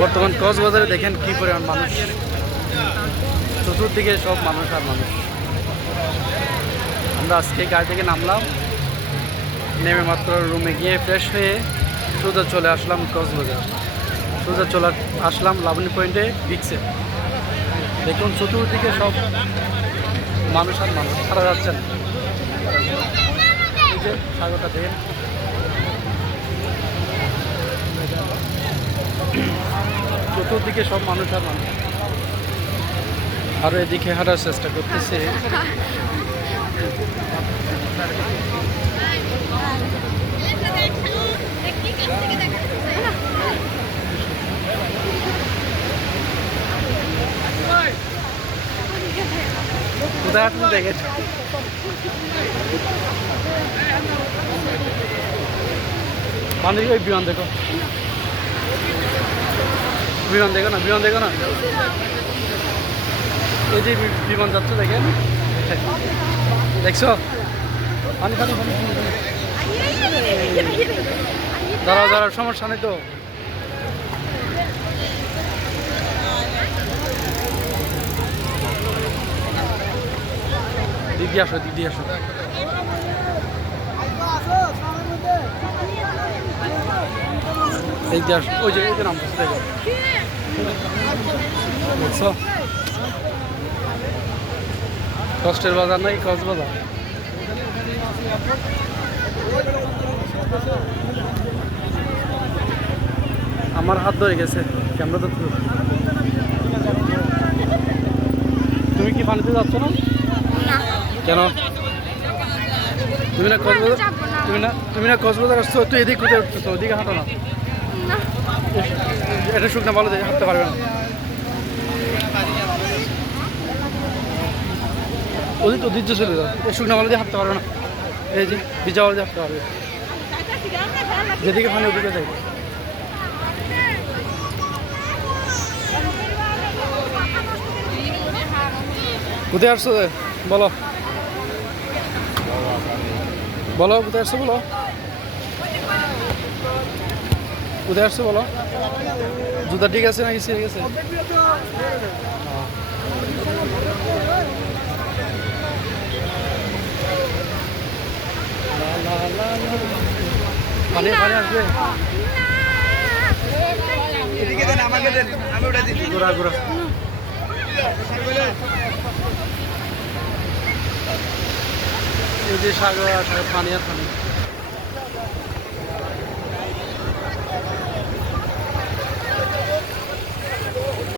বর্তমান কক্সবাজারে দেখেন কি পরিমাণ মানুষ, চতুর্দিকে সব মানুষ আর মানুষ। আমরা আজকে গাড়ি থেকে নামলাম, নেমে মাত্র রুমে গিয়ে ফ্রেশ হয়ে সোজা চলে আসলাম কক্সবাজার। সোজা চলে আসলাম লাবণী পয়েন্টে বিচে। দেখুন চতুর্দিকে সব মানুষ আর মানুষ, সারা যাচ্ছেন। এই যে সাগরটা দেখেন, চতুর্দিকে সব মানুষ আর মানুষ। আরো এদিকে হাঁটার চেষ্টা করতেছে। কোথায় আপনি দেখেছেন? মানে ওই বিমান দেখো, বিমান দেখো না, বিমান দেখো না, এই যে বিমান যাচ্ছে দেখেন, দেখছো? পানি পানি পানি, দাঁড়াও দাঁড়াও, সমস্যা নেই তো। দিদি আসো, দিদি আসো। এই যে আসো, ওই যে এই যে নাম দেখো, দেখছো? কষ্টের বাজার নাই কক্সবাজার। আমার হাত ধরে গেছে, ক্যামেরা তো তুমি কি পানিতে যাচ্ছ না? কেন? তুমি না কক্সবাজার, তুমি না কক্সবাজার আসছো, তুই এদিক কোথায় উঠতেছো? ওদিকে হাঁটো না, এটা শুকনা ভালো দেখে হাঁটতে পারবে না। ওদিক তো দিচ্ছে চলে যাও, এই শুকনা ভালো দিয়ে হাঁটতে পারবে না। এই যে ভিজা ভালো দিয়ে হাঁটতে পারবে, যেদিকে পানি ওদিকে যাই। কোথায় আসছো বলো, বলো কোথায় আসছো, বলো কোথায় আসছো বলো। জুতা ঠিক আছে নাকি ছিঁড়ে গেছে? পানি পানি আসবে, ঘোরা ঘোরা। এই যে সাগর আর পানি আর পানি।